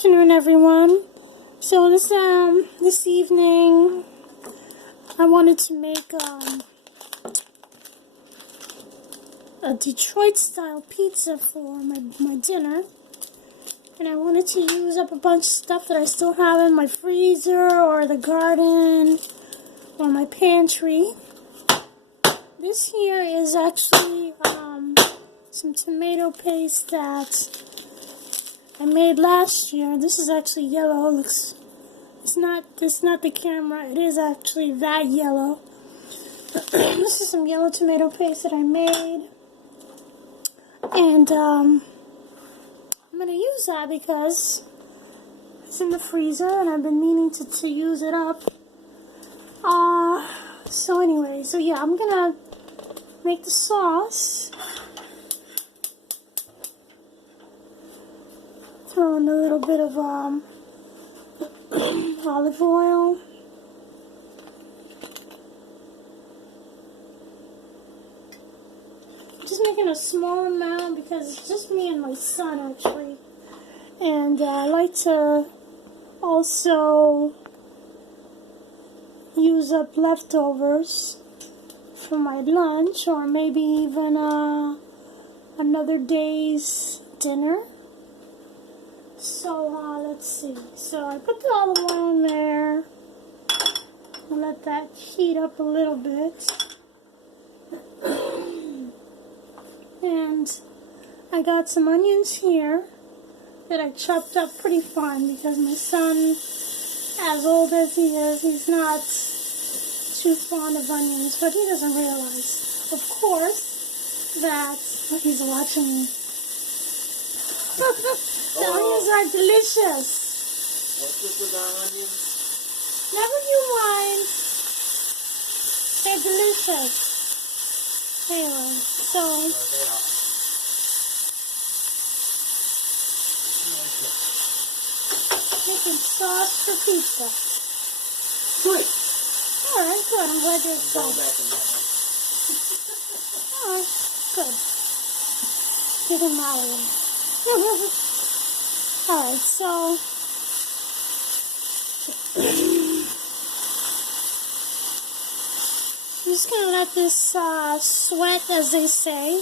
afternoon, everyone. So this evening, I wanted to make a Detroit-style pizza for my dinner, and I wanted to use up a bunch of stuff that I still have in my freezer or the garden or my pantry. This here is actually some tomato paste that I made last year. This is actually yellow. It's not the camera. It is actually that yellow. This is some yellow tomato paste that I made, and I'm gonna use that because it's in the freezer and I've been meaning to use it up. So anyway, so yeah, I'm gonna make the sauce. Throw in a little bit of olive oil. I'm just making a small amount because it's just me and my son actually. And I like to also use up leftovers for my lunch or maybe even another day's dinner. So let's see. So I put the olive oil in there and let that heat up a little bit. And I got some onions here that I chopped up pretty fine because my son, as old as he is, he's not too fond of onions, but he doesn't realize, of course, that he's watching me. The onions are delicious. What's this with our onions? Never you mind. They're delicious. Anyway, so making sauce for pizza. Good. Alright, good. I'm glad you're excited. Oh, good. Give him Mallory. Alright, so I'm just going to let this sweat, as they say.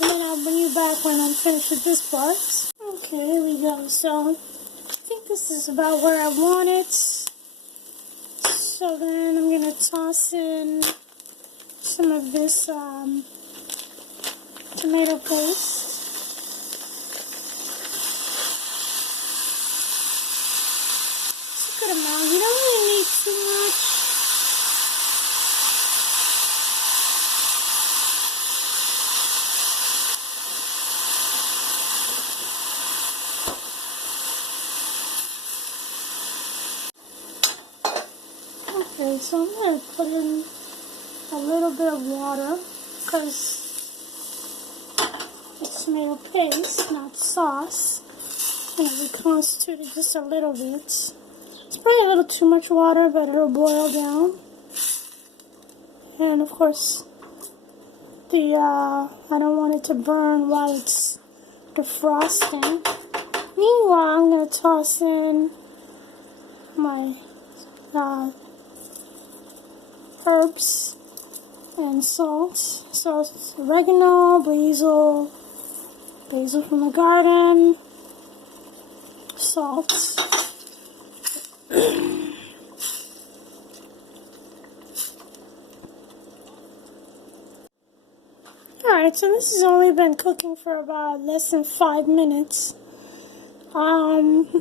And then I'll bring you back when I'm finished with this part. Okay, here we go. So I think this is about where I want it. So then I'm going to toss in some of this tomato paste. It's a good amount. You don't really need too much. Okay, so I'm going to put in a little bit of water because it's tomato paste, not sauce. And it reconstituted just a little bit. It's probably a little too much water, but it'll boil down. And of course, I don't want it to burn while it's defrosting. Meanwhile, I'm going to toss in my herbs and salt. So it's oregano, basil from the garden, salt. Alright, so this has only been cooking for about less than 5 minutes. The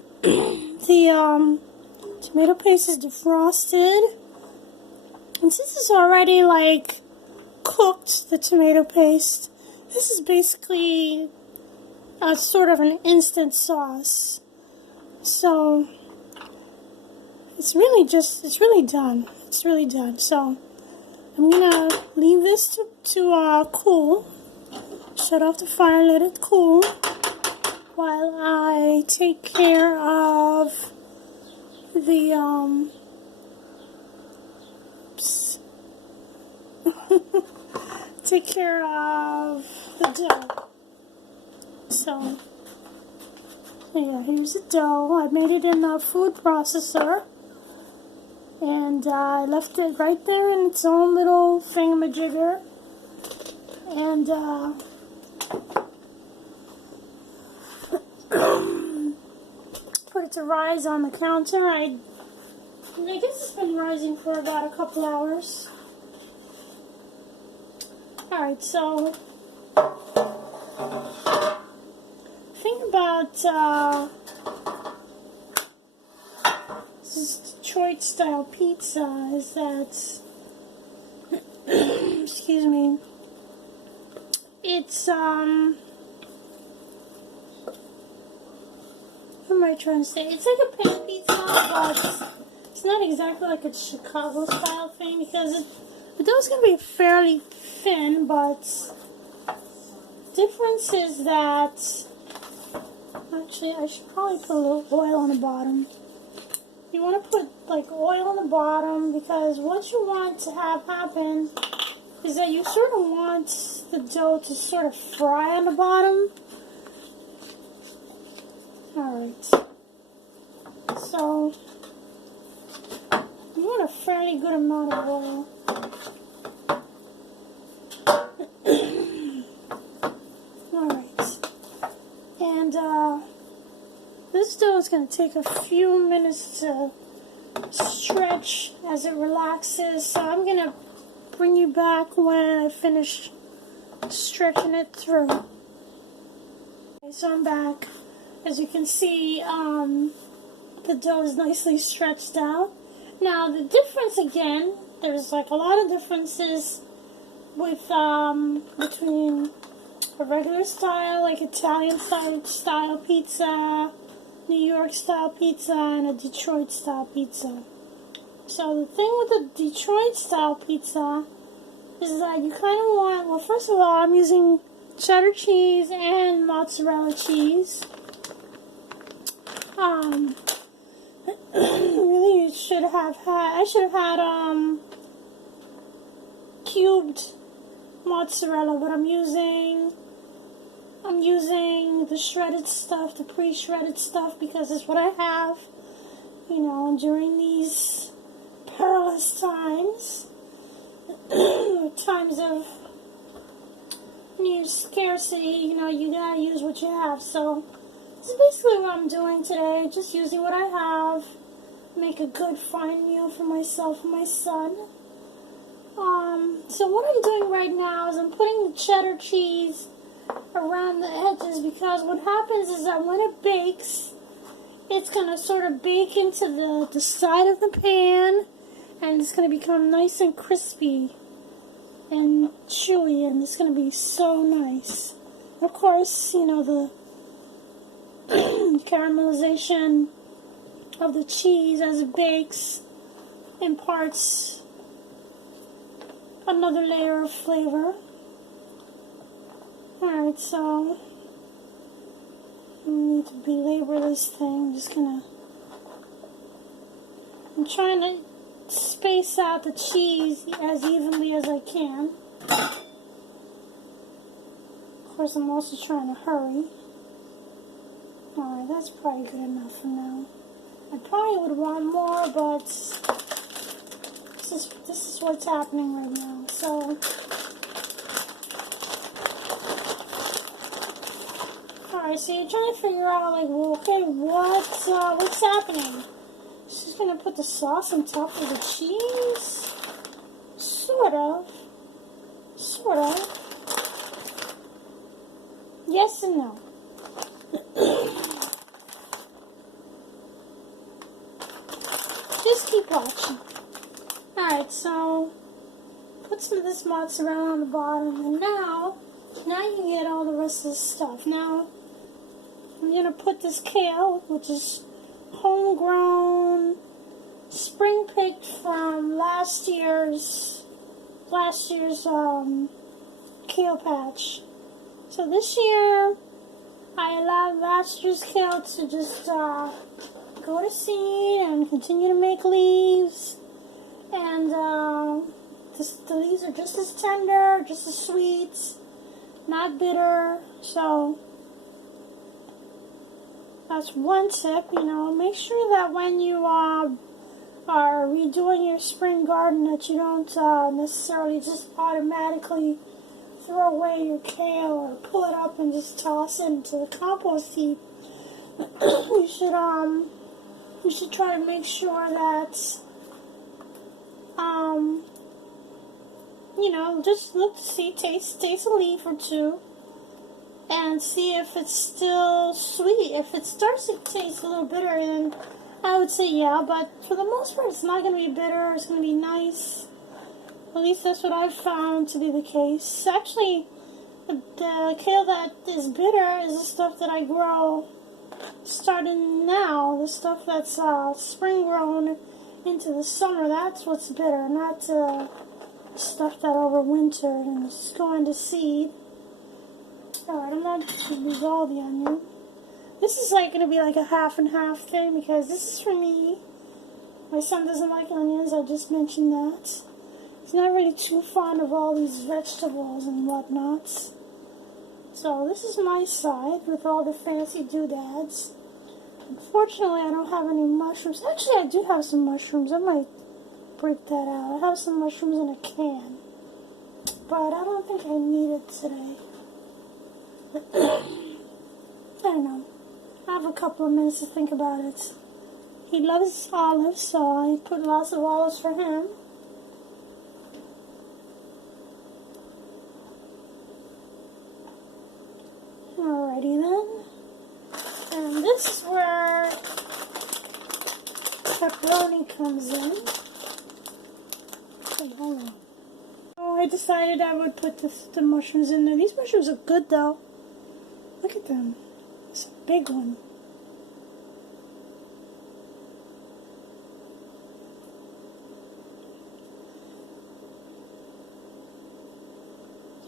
tomato paste is defrosted. And since it's already like cooked, the tomato paste, this is basically a sort of an instant sauce. So it's really done. It's really done. So I'm gonna leave this to cool. Shut off the fire, let it cool, while I take care of the take care of the dough. So, yeah, here's the dough. I made it in a food processor. And I left it right there in its own little thingamajigger. And put it to rise on the counter. I guess it's been rising for about a couple hours. Alright, so think about this Detroit style pizza is that excuse me, it's what am I trying to say? It's like a pan pizza, but it's not exactly like a Chicago style thing because the dough's gonna be fairly thin, but the difference is that actually I should probably put a little oil on the bottom. You want to put like oil on the bottom because what you want to have happen is that you sort of want the dough to sort of fry on the bottom. Alright. So you want a fairly good amount of oil. Alright. And this dough is going to take a few minutes to stretch as it relaxes, so I'm going to bring you back when I finish stretching it through. Okay, so I'm back. As you can see, the dough is nicely stretched out. Now the difference again, there's like a lot of differences with between a regular style, like Italian style pizza, New York style pizza, and a Detroit style pizza. So the thing with the Detroit style pizza is that you kind of want, well, first of all, I'm using cheddar cheese and mozzarella cheese. Really, you should have had, I should have had cubed mozzarella, but I'm using the shredded stuff, the pre-shredded stuff, because it's what I have, you know, during these perilous times, times of near scarcity, you know, you gotta use what you have. So this is basically what I'm doing today, just using what I have, make a good fine meal for myself and my son. So what I'm doing right now is I'm putting the cheddar cheese around the edges, because what happens is that when it bakes, it's going to sort of bake into the side of the pan, and it's going to become nice and crispy and chewy, and it's going to be so nice. Of course, you know, the caramelization of the cheese as it bakes imparts another layer of flavor. Alright, so I need to belabor this thing. I'm trying to space out the cheese as evenly as I can. Of course, I'm also trying to hurry. Alright, that's probably good enough for now. I probably would want more, but this is what's happening right now. So, alright, so you're trying to figure out, like, well, okay, what's happening? She's gonna put the sauce on top of the cheese? Sort of. Yes and no. Just keep watching. Alright, so put some of this mozzarella on the bottom, and now you get all the rest of the stuff. Now I'm gonna put this kale, which is homegrown, spring picked from last year's kale patch. So this year I allowed last year's kale to just go to seed and continue to make leaves, and the leaves are just as tender, just as sweet, not bitter. So That's one tip, you know. Make sure that when you are redoing your spring garden that you don't necessarily just automatically throw away your kale or pull it up and just toss it into the compost heap. You should try to make sure that you know, just look to see, taste a leaf or two, and see if it's still sweet. If it starts to taste a little bitter, then I would say yeah, but for the most part, it's not going to be bitter. It's going to be nice. At least that's what I've found to be the case. Actually, the kale that is bitter is the stuff that I grow starting now. The stuff that's spring grown into the summer, that's what's bitter, not stuff that overwintered and is going to seed. Alright, I'm not going to dissolve the onion. This is like going to be like a half and half thing because this is for me. My son doesn't like onions, I just mentioned that. He's not really too fond of all these vegetables and whatnot. So this is my side with all the fancy doodads. Unfortunately, I don't have any mushrooms. Actually, I do have some mushrooms. I might break that out. I have some mushrooms in a can. But I don't think I need it today. I don't know. I have a couple of minutes to think about it. He loves olives, so I put lots of olives for him. Alrighty then. And this is where pepperoni comes in. Okay, hold on. Oh, I decided I would put the mushrooms in there. These mushrooms are good though. Look at them. It's a big one.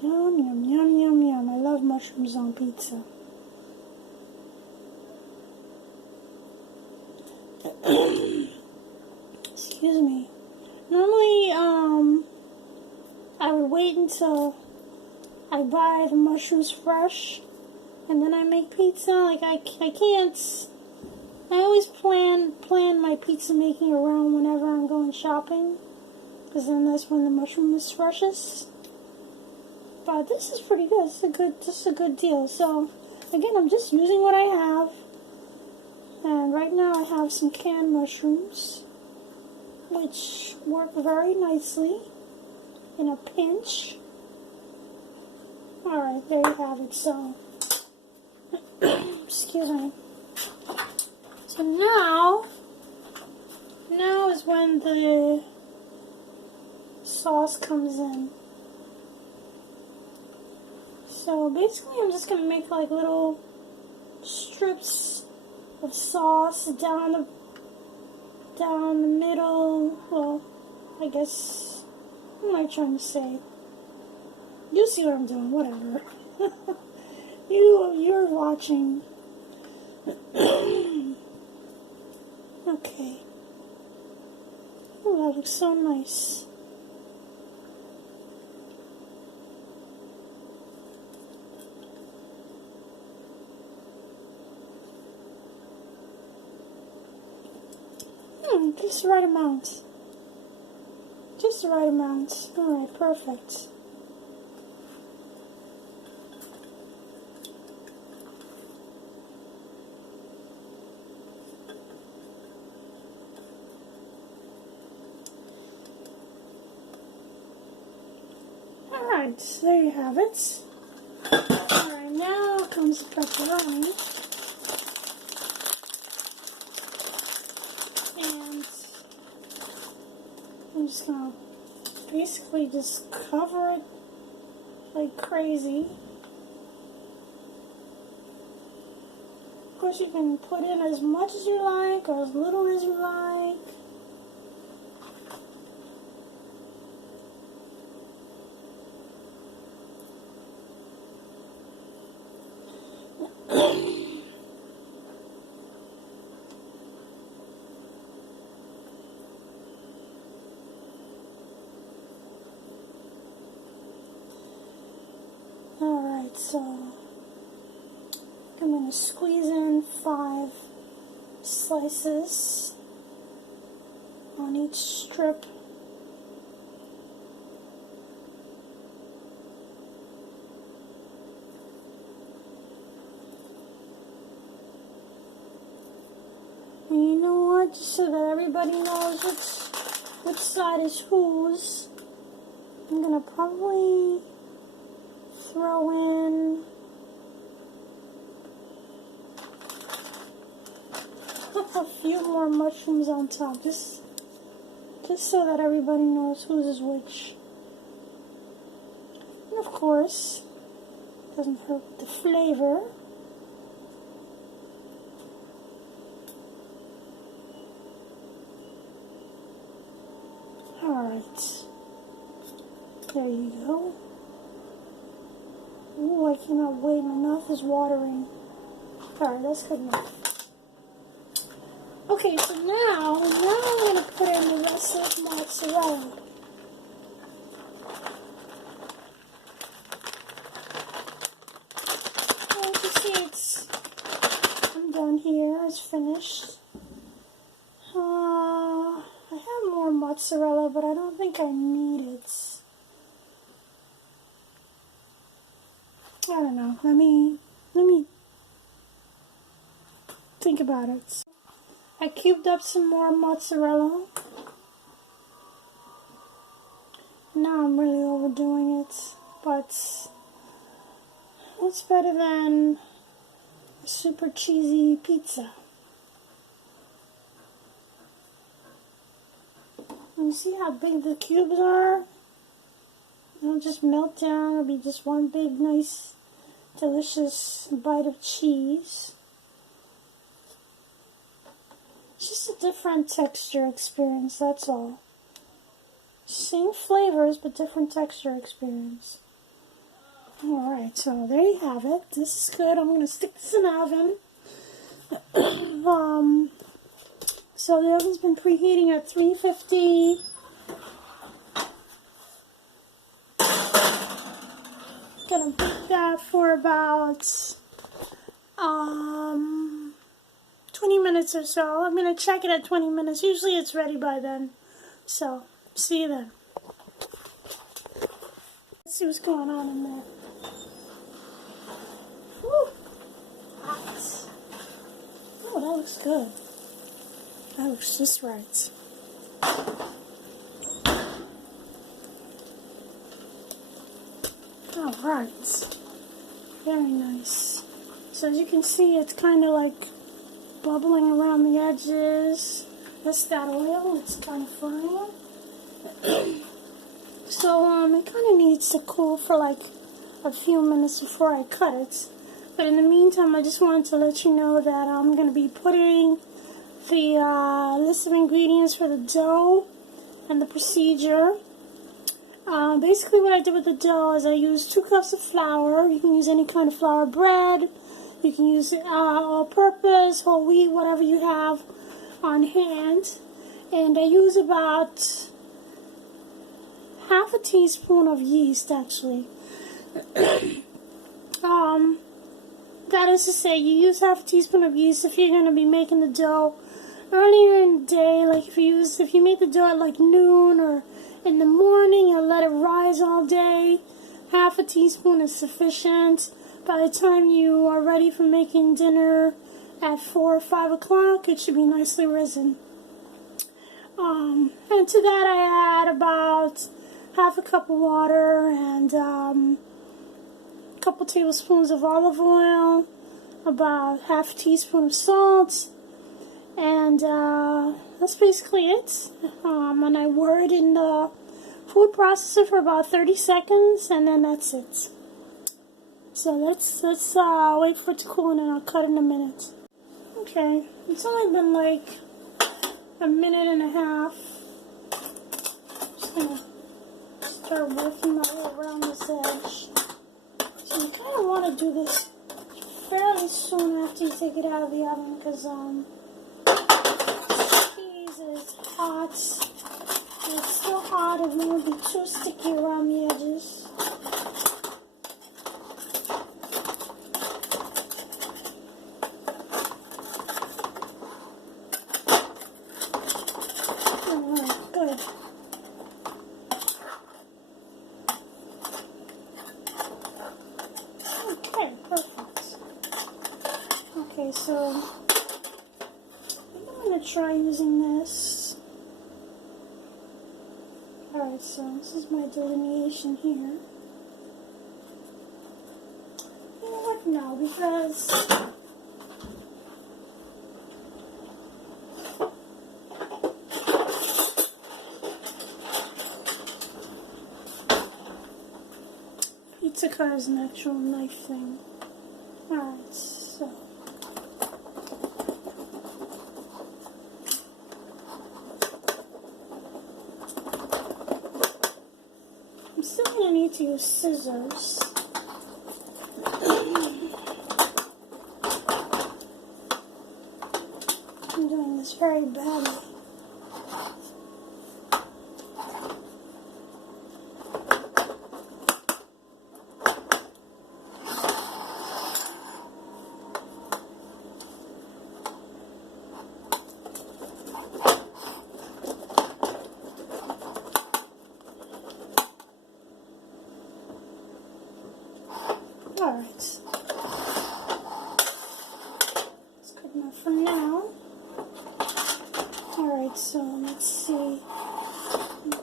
Yum, yum, yum, yum, yum. I love mushrooms on pizza. Excuse me. Normally, I would wait until I buy the mushrooms fresh, and then I make pizza. Like I can't. I always plan my pizza making around whenever I'm going shopping, because then that's when the mushroom is freshest. But this is pretty good. This is a good deal. So again, I'm just using what I have. And right now I have some canned mushrooms, which work very nicely in a pinch. Alright, there you have it. So, excuse me. So now is when the sauce comes in. So basically I'm just going to make like little strips of sauce down the middle. Well, I guess, what am I trying to say? You see what I'm doing, whatever. You're watching. Okay. Oh, that looks so nice. Just the right amount. Just the right amount. Alright, perfect. Alright, so there you have it. Alright, now comes the pepperoni. And I'm just going to basically just cover it like crazy. Of course, you can put in as much as you like or as little as you like. Alright, so I'm going to squeeze in 5 slices on each strip. And you know what? Just so that everybody knows which side is whose, I'm going to probably throw in a few more mushrooms on top, just so that everybody knows whose is which. And of course, doesn't hurt the flavor. Alright, there you go. Ooh, I cannot wait, my mouth is watering. Alright, that's good enough. Okay, so now I'm going to put in the rest of the mozzarella. And you see, I'm done here, it's finished. I have more mozzarella, but I don't think I need it. I don't know, let me think about it. I cubed up some more mozzarella. Now I'm really overdoing it, but it's better than a super cheesy pizza. And you see how big the cubes are? It'll just melt down. It'll be just one big, nice, delicious bite of cheese. It's just a different texture experience, that's all. Same flavors, but different texture experience. Alright, so there you have it. This is good. I'm going to stick this in the oven. So the oven's been preheating at 350. Gonna bake that for about 20 minutes or so. I'm going to check it at 20 minutes. Usually it's ready by then. So, see you then. Let's see what's going on in there. Woo! Hot. Oh, that looks good. That looks just right. Alright. Very nice. So as you can see, it's kind of like bubbling around the edges. That's that oil. It's kind of frying. So it kind of needs to cool for like a few minutes before I cut it. But in the meantime, I just wanted to let you know that I'm going to be putting the list of ingredients for the dough and the procedure. Basically what I did with the dough is I used 2 cups of flour. You can use any kind of flour, bread. You can use all-purpose, whole wheat, whatever you have on hand. And I use about half a teaspoon of yeast, actually. That is to say, you use half a teaspoon of yeast if you're going to be making the dough earlier in the day. Like if you make the dough at like noon or in the morning and let it rise all day, half a teaspoon is sufficient. By the time you are ready for making dinner at 4 or 5 o'clock, it should be nicely risen. And to that I add about half a cup of water and a couple tablespoons of olive oil, about half a teaspoon of salt, and that's basically it. And I whir it in the food processor for about 30 seconds, and then that's it. So let's wait for it to cool, and then I'll cut in a minute. Okay, it's only been like a minute and a half. Just gonna start working my way around this edge. So you kind of want to do this fairly soon after you take it out of the oven, because cheese is hot. And it's still hot, it won't be too sticky around the edges. Okay, so I think I'm going to try using this. Alright, so this is my delineation here. You know what? No, because pizza cutter is an actual knife thing. Alright, so I'm still going to need to use scissors. I'm doing this very badly. Alright. That's good enough for now. Alright, so let's see.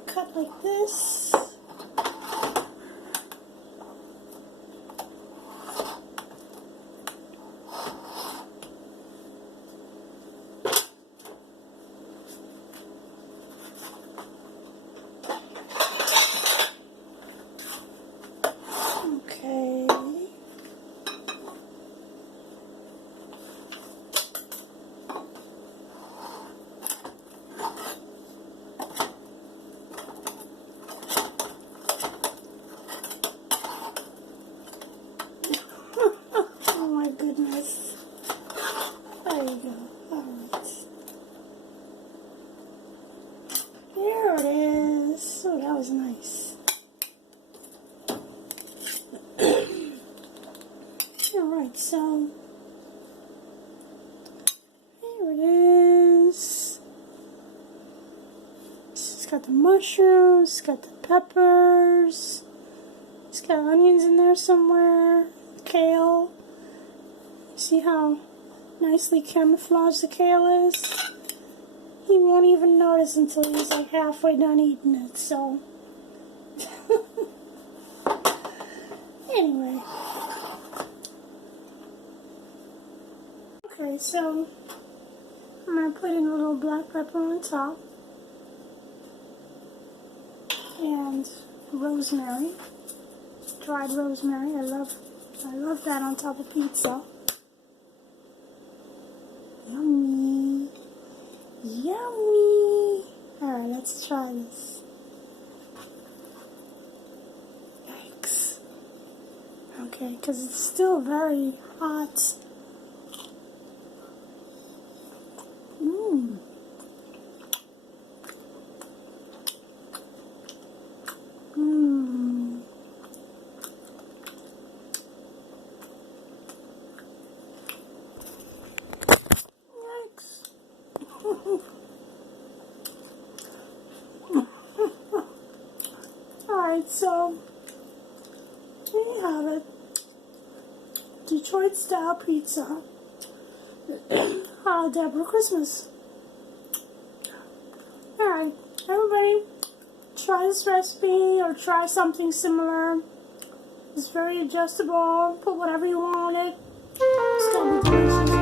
Cut like this. Okay. Oh my goodness. There you go. Alright. There it is. Oh, that was nice. Alright, so here it is. It's got the mushrooms, it's got the peppers, it's got onions in there somewhere, kale. See how nicely camouflaged the kale is? He won't even notice until he's like halfway done eating it, so. Anyway. Okay, so I'm going to put in a little black pepper on top. And rosemary. Dried rosemary. I love that on top of pizza. Yummy. Yummy. Alright, let's try this. Yikes. Okay, because it's still very hot. Mmm. Mmm. Yikes. Alright, so here you have it. Detroit style pizza. Deborah Christmas. Alright, everybody try this recipe or try something similar. It's very adjustable. Put whatever you want on it. It's gonna be delicious.